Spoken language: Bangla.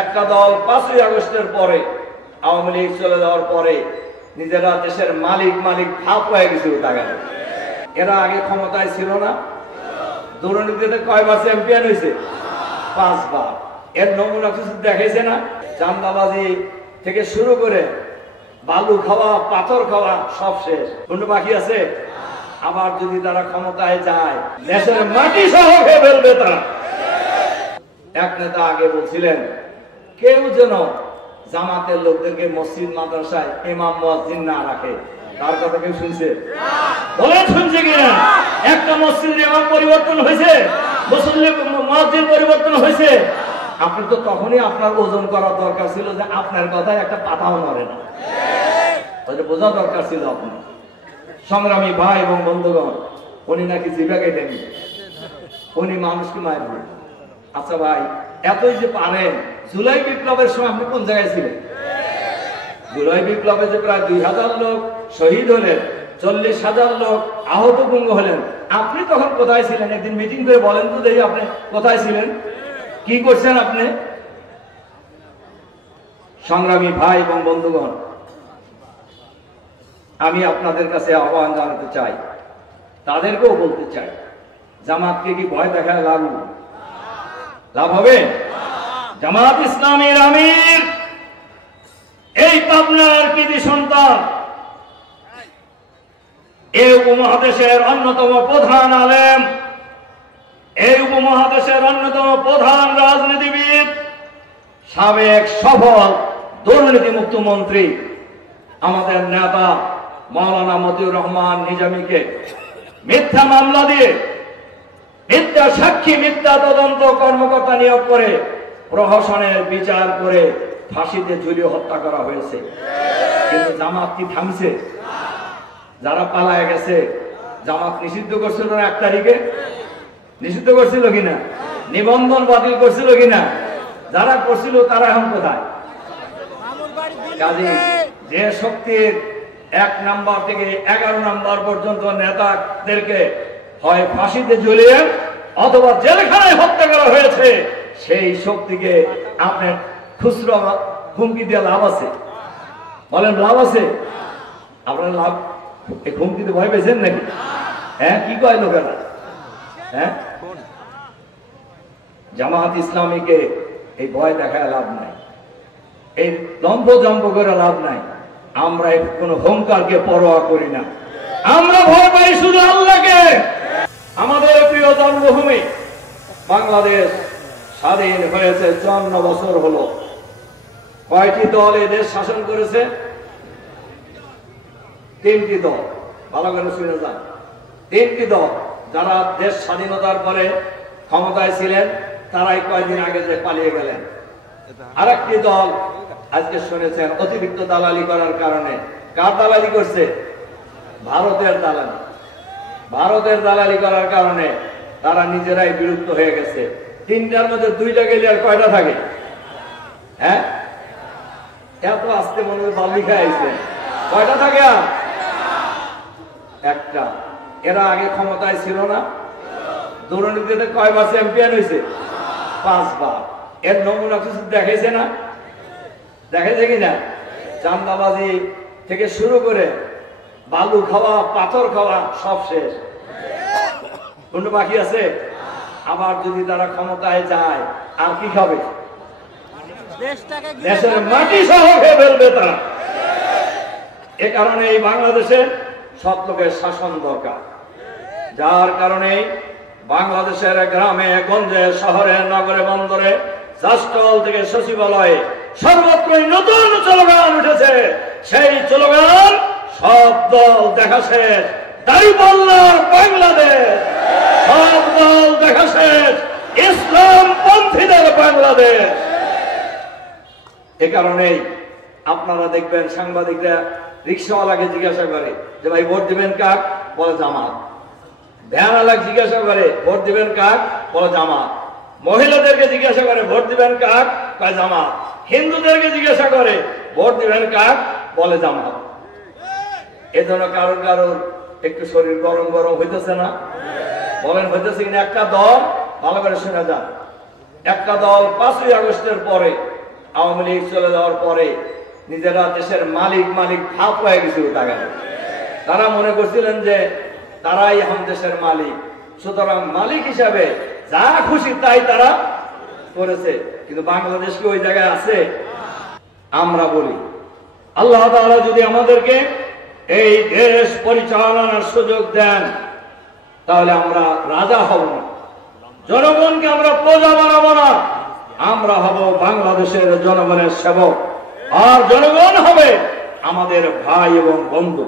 একটা দল 5ই আগস্টের পরে আওয়ামী লীগ চলে যাওয়ার পরে নিজেরা দেশের মালিক ভাব হয়ে গেছিল। এরা আগে ক্ষমতায় ছিল না, দুর্নীতিতে কয়বার চ্যাম্পিয়ন হয়েছে? 5 বার। এর নমুনা কিছু দেখাইছে না? চাঁদাবাজি থেকে শুরু করে বালু খাওয়া, পাথর খাওয়া সব শেষ। কোনো বাকি আছে? আবার যদি তারা ক্ষমতায় যায় দেশের মাটি সহ খেয়ে ফেলবে তারা। এক নেতা আগে বলছিলেন কেউ যেন জামাতের লোকদেরকে মসজিদ মাদ্রাসায় ইমাম মুয়াজ্জিন না রাখে। তার কথা কেউ শুনছে? বলেন শুনছে কিনা? একটা মসজিদের ইমাম পরিবর্তন হয়েছে, মুয়াজ্জিন পরিবর্তন হয়েছে। আপনি তো তখনই আপনার ওজন করা দরকার ছিল যে আপনার কথায় একটা পাতাও নড়ে না। বোঝা দরকার ছিল আপনার। সংগ্রামী ভাই এবং বন্ধুগণ, উনি নাকি জিভা কেটে দেন, উনি মানুষকে মারবেন। আচ্ছা ভাই, এতই যে পারেন, জুলাই বিপ্লবের সময় আপনি কোন জায়গায় ছিলেন? জুলাই বিপ্লবে যে প্রায় 2000 লোক শহীদ হলেন, 40,000 লোক আহত পঙ্গু হলেন, আপনি তখন কোথায় ছিলেন? একদিন মিটিং করে বলেন তো দেখি আপনি কোথায় ছিলেন, কি করছেন আপনি? সংগ্রামী ভাই এবং বন্ধুগণ, আমি আপনাদের কাছে আহ্বান জানাতে চাই, তাদেরকেও বলতে চাই, জামাতকে কি ভয় দেখায় লাভ হবে? জামাত ইসলামীর আমির এই পাবনার কৃতি সন্তান, এই উপমহাদেশের অন্যতম প্রধান আলেম, এই উপমহাদেশের অন্যতম প্রধান রাজনীতিবিদ, সাবেক সফল দুর্নীতিমুক্ত মন্ত্রী আমাদের নেতা মাওলানা মতিউর রহমান নিজামীকে মিথ্যা মামলা দিয়ে, মিথ্যা সাক্ষী, মিথ্যা তদন্ত কর্মকর্তা নিয়োগ করে প্রহসনের বিচার করে ফাঁসিতে ঝুলিয়ে হত্যা করা হয়েছে। কিন্তু জামাত কি থামছে? যারা পালায় গেছে, জামাত নিষিদ্ধ করছিল না 1 তারিখে? নিষিদ্ধ করছিল কিনা? নিবন্ধন বাতিল করছিল কিনা? যারা করছিল তারা এখন কোথায়? কাজে যে শক্তির 1 নাম্বার থেকে 11 নাম্বার পর্যন্ত নেতাদেরকে হয় ফাঁসিতে ঝুলিয়ে অথবা জেলখানায় হত্যা করা হয়েছে, সেই শক্তিকে আপনার খুচরো হুমকি দিয়ে লাভ আছে? বলেন লাভ আছে? আপনার লাভ এই হুমকিতে ভয় পেয়েছেন নাকি? হ্যাঁ, কি কয় লোকেরা? হ্যাঁ, জামাত ইসলামীকে এই ভয় দেখায় লাভ নাই, এই দম্ভ জম্প করে লাভ নাই। আমরা কোন হুঙ্কারকে পরোয়া করি না, আমরা ভয় পাই শুধু আল্লাহকে। আমাদের প্রিয় জন্মভূমি বাংলাদেশ স্বাধীন হয়েছে 54 বছর হলো। কয়টি দল এই দেশ শাসন করেছে? 3টি দল। ভালো করে শুনে যান, 3টি দল যারা দেশ স্বাধীনতার পরে ক্ষমতায় ছিলেন, তারাই কয়েকদিন আগে যে পালিয়ে গেলেন। আরেকটি দল আজকে শুনেছেন অতিরিক্ত দালালি করার কারণে। কার দালালি করছে? ভারতের দালালি। ভারতের দালালি করার কারণে তারা নিজেরাই বিলুপ্ত হয়ে গেছে। 3টার মধ্যে 2টা গেলে আর কয়টা থাকে? হ্যাঁ, এত আস্তে মনে হয় বালি খাইছে, কয়টা থাকে? আর একটা। এরা আগে ক্ষমতায় ছিল না, দুর্নীতিতে কয়বার চ্যাম্পিয়ন হয়েছে? 5 বার। এর নমুনা কিছু দেখাইছে না? দেখাইছে কিনা? চাঁদাবাজি থেকে শুরু করে বালু খাওয়া, পাথর খাওয়া সব শেষ। কোনো বাকি আছে? আবার যদি তারা ক্ষমতায় যায় আর কি খাবে? দেশের মাটি সহ খেয়ে ফেলবে তারা। এ কারণে এই বাংলাদেশে সব লোকের শাসন দরকার, যার কারণে বাংলাদেশের গ্রামে গঞ্জে, শহরে, নগরে, বন্দরে, রাষ্ট্রদল থেকে সচিবালয়ে সর্বত্রই নতুন স্লোগান উঠেছে। সেই স্লোগান সব দল দেখা শেষ, দাঁড়িপাল্লার বাংলাদেশ। সব দল দেখা শেষ, ইসলাম পন্থীদের বাংলাদেশ। এ কারণেই আপনারা দেখবেন সাংবাদিকরা রিক্সাওয়ালাকে জিজ্ঞাসা করে যে ভাই ভোট দিবেন কাক? বলে জামাত। ভ্যানওয়ালা জিজ্ঞাসা করে ভোট দিবেন কাক? বলে জামাত। মহিলাদেরকে জিজ্ঞাসা করে ভোট দিবেন কাক? কয় জামাত। হিন্দুদেরকে জিজ্ঞাসা করে ভোট দিবেন কাক? বলে জামাত। এজন্য কারোর কারোর একটু শরীর গরম গরম হইতেছে না? বলেন হইতেছে কিনা? একটা দল, ভালো করে শুনে যান, একটা দল 5ই আগস্টের পরে আওয়ামী লীগ চলে যাওয়ার পরে নিজেরা দেশের মালিক মালিক ভাব হয়ে গেছিল তাগারে। তারা মনে করছিলেন যে তারাই এখন দেশের মালিক, সুতরাং মালিক হিসাবে যা খুশি তাই তারা করেছে। কিন্তু বাংলাদেশ কি ওই জায়গায় আছে? আমরা বলি আল্লাহ তাআলা যদি আমাদেরকে এই দেশ পরিচালনার সুযোগ দেন তাহলে আমরা রাজা হব না, জনগণকে আমরা প্রজা বানাবো না, আমরা হব বাংলাদেশের জনগণের সেবক, আর জনগণ হবে আমাদের ভাই এবং বন্ধু।